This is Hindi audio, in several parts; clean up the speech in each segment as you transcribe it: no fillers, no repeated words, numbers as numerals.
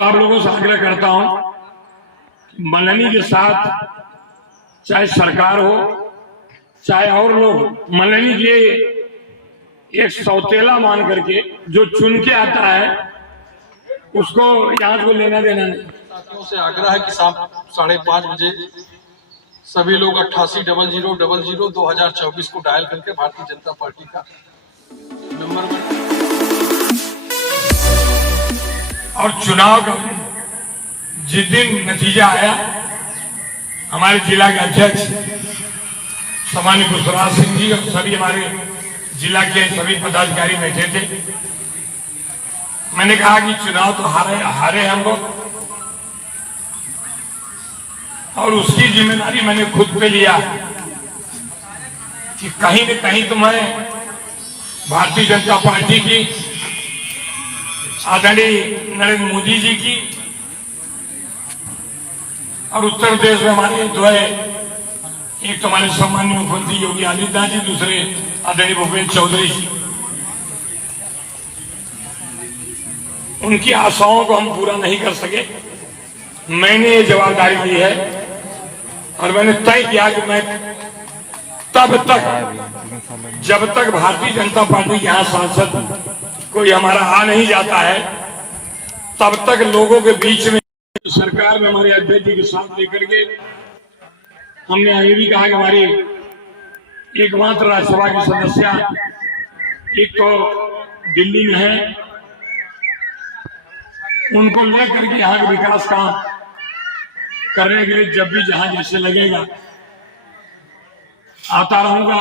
आप लोगों से आग्रह करता हूं मननी के साथ चाहे सरकार हो चाहे और लोग मननी के एक सौतेला मान करके जो चुन के आता है उसको यहाँ को लेना देना नहीं। साथियों से आग्रह है कि शाम 5:30 बजे सभी लोग 8800002024 को डायल करके भारतीय जनता पार्टी का नंबर और चुनाव का जिस दिन नतीजा आया हमारे जिला के अध्यक्ष सामान्य पुष्पराज सिंह जी और सभी हमारे जिला के सभी पदाधिकारी बैठे थे। मैंने कहा कि चुनाव तो हारे हम लोग और उसकी जिम्मेदारी मैंने खुद पे लिया कि कहीं न कहीं तो मैं भारतीय जनता पार्टी की आदरणीय नरेंद्र मोदी जी की और उत्तर प्रदेश में हमारे जो है एक तो हमारे सम्माननीय मुख्यमंत्री योगी आदित्यनाथ जी, दूसरे आदरणीय भूपेंद्र चौधरी जी, उनकी आशाओं को हम पूरा नहीं कर सके। मैंने ये जवाबदारी ली है और मैंने तय किया कि मैं तब तक जब तक भारतीय जनता पार्टी के यहाँ सांसद कोई हमारा आ नहीं जाता है तब तक लोगों के बीच में सरकार में हमारे अध्यक्ष जी के साथ लेकर के हमने ये भी कहा कि हमारी एकमात्र राज्यसभा की सदस्य एक तो दिल्ली में है, उनको लेकर के यहाँ के विकास काम करने के लिए जब भी जहां जैसे लगेगा आता रहूंगा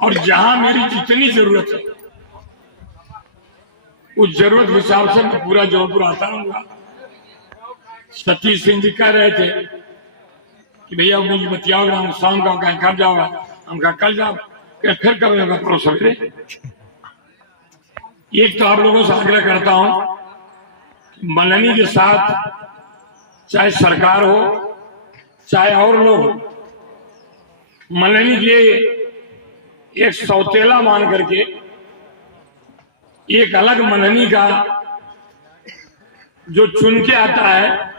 और जहां मेरी जितनी जरूरत है उस जरूरत के हिसाब से मैं पूरा जौनपुर आता रहूंगा। सतीश सिंह जी कह रहे थे कि भैया मुझे बतियाओ, शाम का कहीं कब जाओगा, हम कहा कल जाओ, फिर कब होगा करो सवेरे। एक तो आप लोगों से आग्रह करता हूं मननी के साथ चाहे सरकार हो चाहे और लोग मननी के एक सौतेला मान करके एक अलग मननी का जो चुन के आता है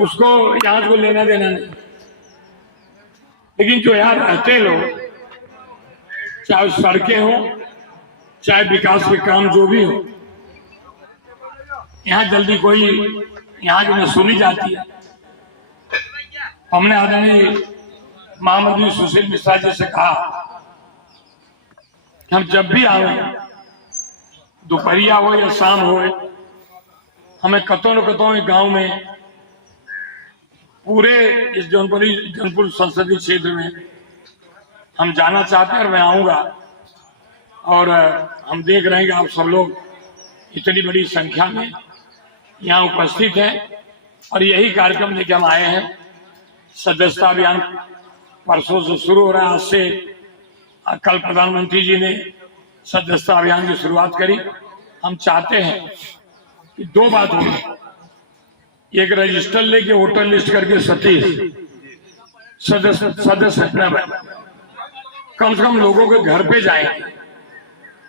उसको यहाँ को लेना देना नहीं। लेकिन जो यहाँ रहते लोग चाहे सड़कें हो चाहे विकास के काम जो भी हो, यहाँ जल्दी कोई यहाँ की न सुनी जाती है। हमने आदरणीय महामंत्री सुशील मिश्रा जी से कहा कि हम जब भी आवे दोपहरिया हो या शाम हो, हमें कतों न कतों गांव में पूरे इस जौनपुर संसदीय क्षेत्र में हम जाना चाहते हैं और मैं आऊंगा। और हम देख रहे हैं कि आप सब लोग इतनी बड़ी संख्या में यहाँ उपस्थित हैं और यही कार्यक्रम लेके हम आए हैं। सदस्यता अभियान परसों से शुरू हो रहा है। आज से कल प्रधानमंत्री जी ने सदस्यता अभियान की शुरुआत करी। हम चाहते हैं कि दो बात हो, एक रजिस्टर लेके वोटर लिस्ट करके सतीश सदस्य कम से कम लोगों के घर पे जाएंगे,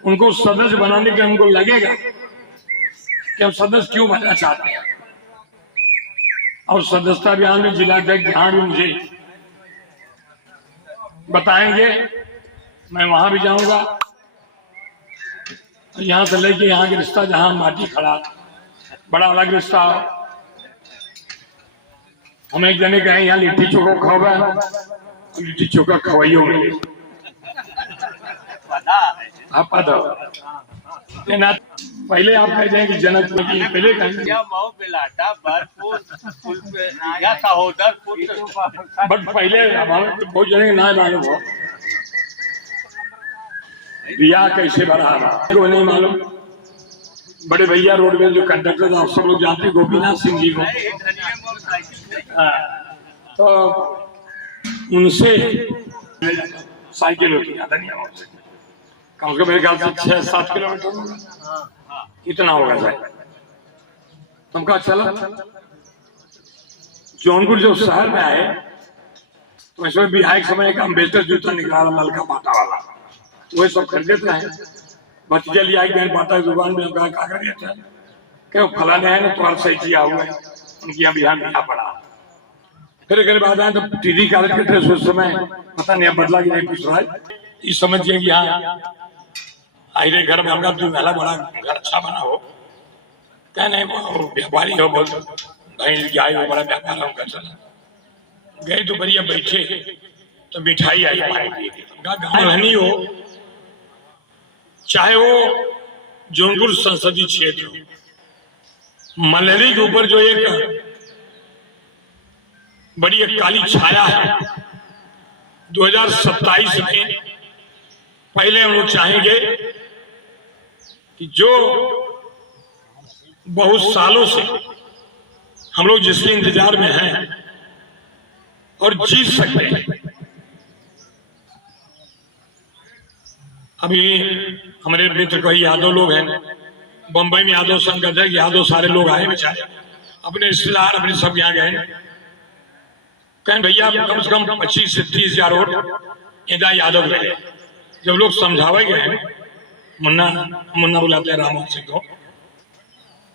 उनको सदस्य बनाने के हमको लगेगा कि हम सदस्य क्यों बनना चाहते हैं। और सदस्यता अभियान में जिलाध्यक्ष जहां भी मुझे बताएंगे मैं वहां भी जाऊंगा। यहाँ से लेके यहाँ के रिश्ता जहां माटी खड़ा बड़ा अलग रिश्ता है। हम एक जने कहे यहाँ लिट्टी चोखा खाओ, लिट्टी चोखा खवाइयो मिले आप पता पहले आप कह जाए कि जनकपुर की पहले बट पहले हमारे बहुत जने ना मालूम हो रिया कैसे बढ़ा रहा नहीं मालूम। बड़े भैया रोड में जो कंडक्टर आप सब लोग जानते गोपीनाथ सिंह जी को, तो उनसे साइकिल होती है कम से कम मेरे ख्याल से 6-7 किलोमीटर होगा, इतना होगा शायद। तुम कहा चला जौनपुर जब शहर में आए तो इसमें विधायक समय का अम्बेडकर जूता निकाला ललका बाटा वाला, वही सब खरीदते हैं। भतीजा लिया बहन बाटा की दुकान में कहा क्या क्यों फलाने है ना तुम्हारा सही किया हुआ है, उनकी यहाँ बिहार नहीं पड़ा। फिर अगर बाद आए तो टीवी कागज के ड्रेस उस समय पता नहीं बदला कि नहीं पूछ रहा है, इस समझ कि यहाँ आईरे घर में हमका तू मेला बड़ा घर अच्छा बना हो, क्या नहीं वो व्यापारी हो, बोल भाई क्या हो बड़ा व्यापार हो कर चला गए तो बढ़िया बैठे तो मिठाई आई गाँव रहनी हो, चाहे वो जौनपुर संसदीय क्षेत्र हो, मलहरी के ऊपर जो एक बड़ी एक काली छाया है 2027 में, पहले हम लोग चाहेंगे कि जो बहुत सालों से हम लोग जिसके इंतजार में हैं और जीत सकते हैं, अभी हमारे मित्र कोई यादव लोग हैं, बंबई में यादव संघ अध्यक्ष यादव सारे लोग आए बेचारे, अपने रिश्तेदार अपने सब यहाँ गए, कहें भैया कम से कम 25 से 30 हजार वोट इंदा यादव रहे। जब लोग समझावे गए, मुन्ना बुलाते हैं रामोहन सिंह को,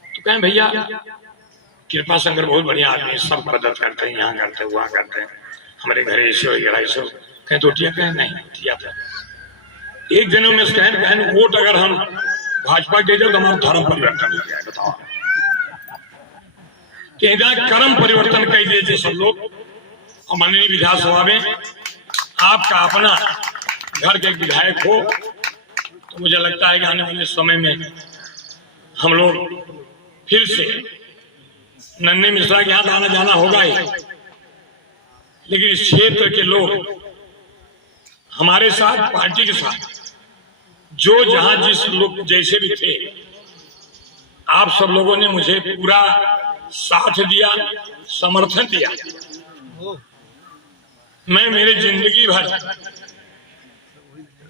तो कहें भैया कृपा शंकर बहुत बढ़िया आदमी है, सब मदद करते हैं, यहाँ करते हैं वहाँ करते हैं, हमारे घर ऐसे हो कहें तो टिया कहें नहीं टिया था एक दिनों में कहें वोट अगर हम भाजपा के दे तो हमारा धर्म परिवर्तन हो जाए। बताओ कि कर्म परिवर्तन कर दिए सब लोग। और माननीय विधानसभा में आपका अपना घर के विधायक हो तो मुझे लगता है कि आने वाले समय में हम लोग फिर से नन्हे मिश्रा के यहाँ आना जाना होगा ही, लेकिन इस क्षेत्र के लोग हमारे साथ पार्टी के साथ जो जहां जिस लोग जैसे भी थे, आप सब लोगों ने मुझे पूरा साथ दिया, समर्थन दिया। मैं मेरी जिंदगी भर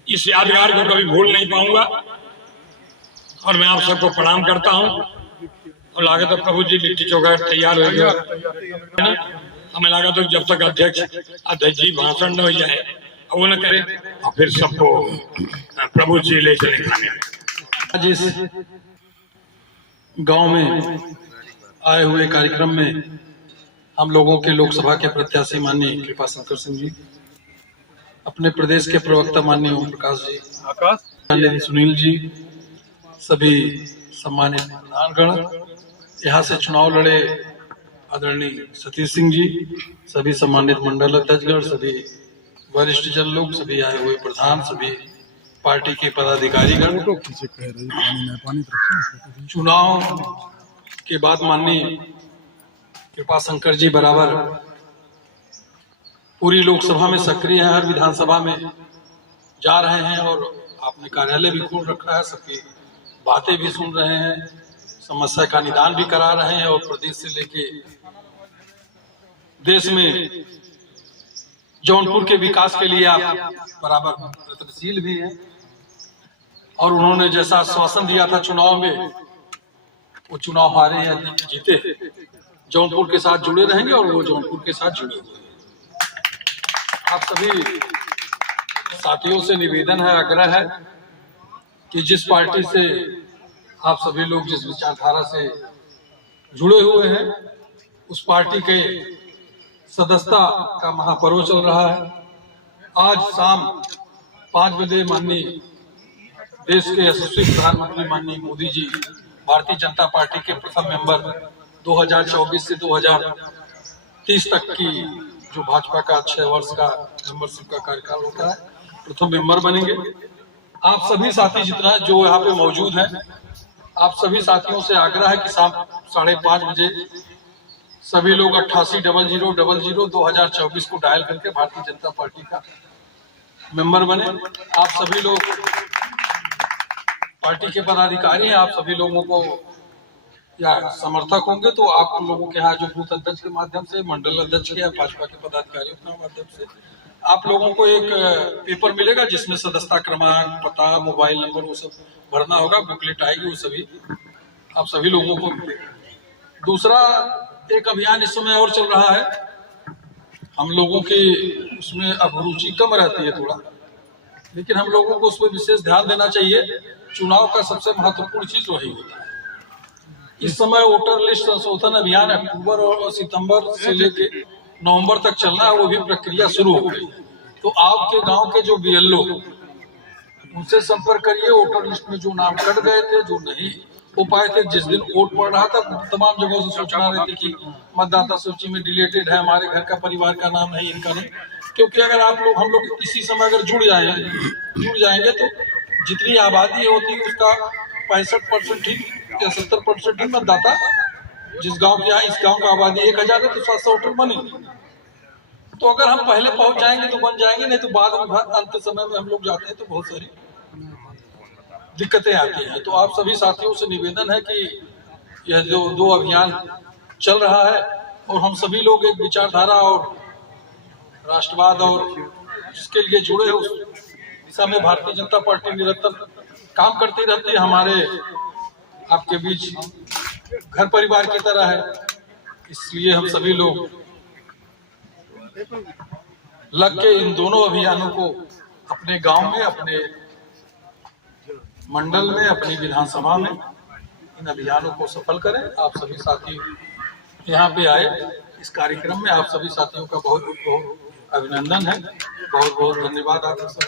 इस यादगार को कभी भूल नहीं पाऊंगा और मैं आप सबको प्रणाम करता हूं। और लगा तो प्रभु जी लिट्टी चोखा तैयार हो गया, हमें लगा तो जब तक अध्यक्ष जी भाषण न हो जाए वो न करे और फिर सबको प्रभु जी ले चले खाने में। आज इस गांव में आए हुए कार्यक्रम में हम लोगों के लोकसभा के प्रत्याशी माननीय कृपा शंकर सिंह जी, अपने प्रदेश के प्रवक्ता माननीय ओम प्रकाश जी, माननीय सुनील जी, सभी सम्मानित प्रधानगण, यहाँ से चुनाव लड़े आदरणीय सतीश सिंह जी, सभी सम्मानित मंडल अध्यक्षगण, सभी वरिष्ठ जन लोग, सभी आए हुए प्रधान, सभी पार्टी के पदाधिकारीगण। चुनाव के बाद माननीय कृपा शंकर जी बराबर पूरी लोकसभा में सक्रिय है, हर विधानसभा में जा रहे हैं और आपने कार्यालय भी खोल रखा है, सबकी बातें भी सुन रहे हैं, समस्या का निदान भी करा रहे हैं और प्रदेश से लेके देश में जौनपुर के विकास के लिए आप बराबर प्रयत्नशील भी हैं। और उन्होंने जैसा आश्वासन दिया था चुनाव में, वो चुनाव हारे या जीते, जौनपुर के साथ जुड़े रहेंगे और वो जौनपुर के साथ जुड़े हुए हैं। आप सभी साथियों से निवेदन है, आग्रह है कि जिस पार्टी से आप सभी लोग जिस विचारधारा से जुड़े हुए हैं, उस पार्टी के सदस्यता का महापर्व चल रहा है। आज शाम 5 बजे माननीय देश के यशस्वी प्रधानमंत्री माननीय मोदी जी भारतीय जनता पार्टी के प्रथम मेंबर 2024 से 2030 तक की जो भाजपा का 6 वर्ष का मेंबरशिप का कार्यकाल होता है, प्रथम मेंबर बनेंगे। आप सभी साथी जितना जो यहाँ पे मौजूद हैं, आप सभी साथियों से आग्रह है कि शाम 5:30 बजे सभी लोग 8800002024 को डायल करके भारतीय जनता पार्टी का मेंबर बने। आप सभी लोग पार्टी के पदाधिकारी हैं, आप सभी लोगों को या समर्थक होंगे तो आप लोगों के यहाँ जो बूथ अध्यक्ष के माध्यम से, मंडल अध्यक्ष के या भाजपा के पदाधिकारियों के माध्यम से आप लोगों को एक पेपर मिलेगा जिसमें सदस्यता क्रमांक, पता, मोबाइल नंबर वो सब भरना होगा, बुकलेट आएगी, वो सभी आप सभी लोगों को मिलेगा। दूसरा एक अभियान इस समय और चल रहा है, हम लोगों की उसमें अभिरुचि कम रहती है थोड़ा, लेकिन हम लोगों को उस पर विशेष ध्यान देना चाहिए। चुनाव का सबसे महत्वपूर्ण चीज वही होता है इस समय वोटर लिस्ट संशोधन अभियान अक्टूबर और सितंबर से लेके नवंबर तक चलना है, वो भी प्रक्रिया शुरू हो गई। तो आपके गांव के जो बीएलओ उनसे संपर्क करिए। वोटर लिस्ट में जो नाम कट गए थे, जो नहीं हो पाए थे, जिस दिन वोट पड़ रहा था तमाम जगहों से सूचना आ रही थी कि मतदाता सूची में डिलीटेड है, हमारे घर का परिवार का नाम नहीं, इनका नहीं। क्योंकि अगर हम लोग इसी समय अगर जुड़ जाएंगे तो जितनी आबादी होती है उसका 65% ही या 70% ही मतदाता, जिस गांव के यहाँ इस गांव का आबादी 1000 है तो 700 वोटर बनेंगे। तो अगर हम पहले पहुंच जाएंगे तो बन जाएंगे, नहीं तो बाद में अंत समय में हम लोग जाते हैं तो बहुत सारी दिक्कतें आती हैं। तो आप सभी साथियों से निवेदन है कि यह जो 2 अभियान चल रहा है और हम सभी लोग एक विचारधारा और राष्ट्रवाद और जिसके लिए जुड़े हैं उस दिशा में भारतीय जनता पार्टी निरंतर काम करती रहती है। हमारे आपके बीच घर परिवार की तरह है, इसलिए हम सभी लोग लग के इन दोनों अभियानों को अपने गांव में, अपने मंडल में, अपनी विधानसभा में इन अभियानों को सफल करें। आप सभी साथी यहाँ पे आए इस कार्यक्रम में, आप सभी साथियों का बहुत बहुत अभिनंदन है, बहुत बहुत धन्यवाद आप सभी।